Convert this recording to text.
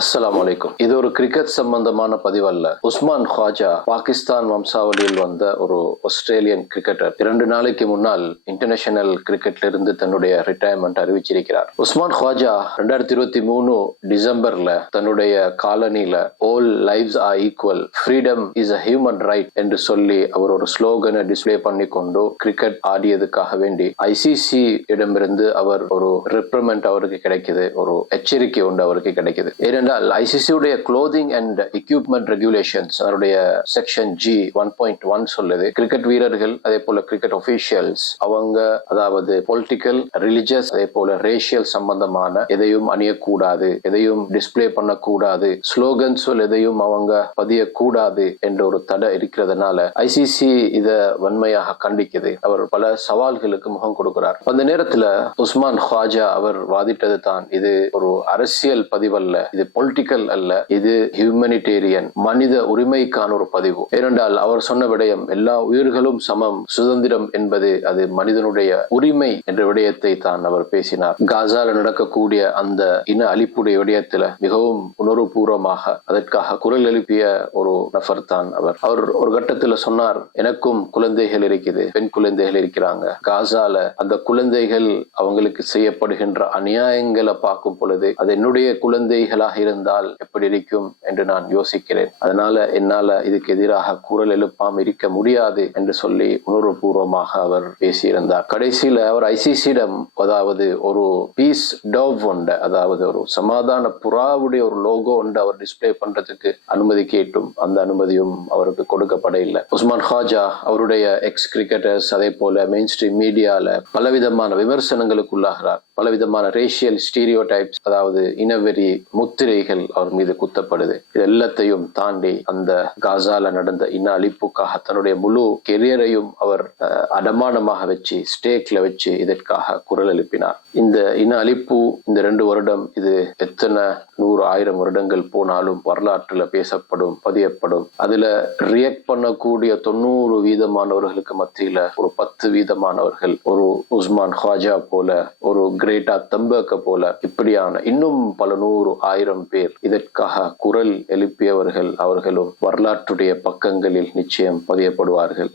அஸ்ஸலாமு அலைக்கும். இது ஒரு கிரிக்கெட் சம்பந்தமான பதிவல்ல. உஸ்மான் ख्वाजा பாகிஸ்தான் வம்சாவளியில் வந்த ஒரு ஆஸ்திரேலியன் கிரிக்கெட்டர் 2 நாளைக்கு முன்னால் இன்டர்நேஷனல் கிரிக்கெட்ல இருந்து தன்னுடைய ரிட்டையர்மெண்ட் அறிவிச்சிருக்கிறார். உஸ்மான் ख्वाजा 2023 டிசம்பர்ல தன்னுடைய காலனில all lives are equal, freedom is a human right என்று சொல்லி அவர் ஒரு ஸ்லோகனை டிஸ்பிளே பண்ணி கொண்டு கிரிக்கெட் ஆடியதுக்காக வேண்டி ஐசிசி இடமிருந்து அவர் ஒரு ரெப்ரிமெண்ட் அவருக்கு கிடைக்குது, ஒரு எச்சரிக்கை ஒன்று அவருக்கு கிடைக்குது. ஏனென்றால் ஐசிசியுடைய க்ளோதிங் அண்ட் எக்யூப்மெண்ட் ரெகுலேஷன்ஸ் அதனுடைய செக்ஷன் G 1.1 சொல்லுது, கிரிக்கெட் வீரர்கள் அதே போல கிரிக்கெட் ஒபிஷியல்ஸ் அவங்க அதாவது பொலிட்டிக்கல், ரிலிஜியஸ் அதே போல ரேஷியல் சம்பந்தமான எதையும் அணியக்கூடாது, எதையும் டிஸ்பிளே பண்ணக்கூடாது, ஸ்லோகன்ஸ் எதையும் அவங்க பதியக்கூடாது என்ற ஒரு தடை இருக்கிறதுனால ஐசிசி இத வன்மையாக கண்டிக்குது. அவர் பல சவால்களுக்கு முகம் கொடுக்கிறார். அந்த நேரத்துல உஸ்மான் ख्वाजा அவர் வாதிட்டது தான், இது ஒரு அரசியல் பதிவல்ல, இது பொலிட்டிக்கல் அல்ல, இது ஹியூமனிடேரியன் மனித உரிமைக்கான ஒரு பதிவு. ஏனென்றால் அவர் சொன்ன விடயம் எல்லா உயிர்களும் சமம், சுதந்திரம் என்பது அது மனிதனுடைய உரிமை என்ற விடயத்தை தான் அவர் பேசினார். காசால நடக்கக்கூடிய அந்த இன அழிப்புடைய விடயத்துல மிகவும் உணர்வுபூர்வமாக அதற்காக குரல் எழுப்பிய ஒரு நபர் தான் அவர். அவர் ஒரு கட்டத்துல சொன்னார், எனக்கும் குழந்தைகள் இருக்குது, பெண் குழந்தைகள் இருக்கிறாங்க. காசால அந்த குழந்தைகள் அவங்களுக்கு செய்யப்படுகின்ற அநியாயங்களை பார்க்கும் பொழுது அது என்னுடைய குழந்தைகளாக இருந்தால் எப்படி இருக்கும் என்று நான் யோசிக்கிறேன். அதனால என்னால இதுக்கு எதிராக குரல் எழுப்பாம இருக்க முடியாது என்று சொல்லி உணர்வுபூர்வமாக அவர் பேசியிருந்தார். கடைசியில அவர் ஐசிசியிடம் அதாவது ஒரு பீஸ் டவ் ஒன்று, அதாவது ஒரு சமாதான புறாவுடைய ஒரு லோகோ ஒன்று அவர் டிஸ்பிளே பண்றதுக்கு அனுமதி கேட்டும் அந்த அனுமதியும் அவருக்கு கொடுக்கப்பட இல்லை. உஸ்மான் ख्वाजा அவருடைய எக்ஸ் கிரிக்கெட்டர்ஸ் அதே போல மெயின் ஸ்ட்ரீம் மீடியால பலவிதமான விமர்சனங்களுக்கு உள்ளாகிறார். பலவிதமான ரேஷியல் ஸ்டீரியோடைப்ஸ் அதாவது இனவெறி முத்திரைகள் அவர் மீது குத்தப்படுது. இது எல்லாத்தையும் தாண்டி அந்த காசால நடந்த இன அழிப்புக்காக தன்னுடைய முழு கெரியரையும் அவர் அடமானமாக வச்சு ஸ்டேக்ல வச்சு இதற்காக குரல் எழுப்பினார். இந்த இன அழிப்பு இந்த 2 வருடம் இது எத்தனை 100,000 வருடங்கள் போனாலும் வரலாற்றுல பேசப்படும், பதியப்படும். அதுல ரியாக்ட் பண்ணக்கூடிய 90% மத்தியில ஒரு 10% ஒரு உஸ்மான் ख्वाजा போல, ஒரு கிரேட்டா தம்பேக்க போல இப்படியான இன்னும் பல 100,000 பேர் இதற்காக குரல் எழுப்பியவர்கள் அவர்களும் வரலாற்றுடைய பக்கங்களில் நிச்சயம் பதியப்படுவார்கள்.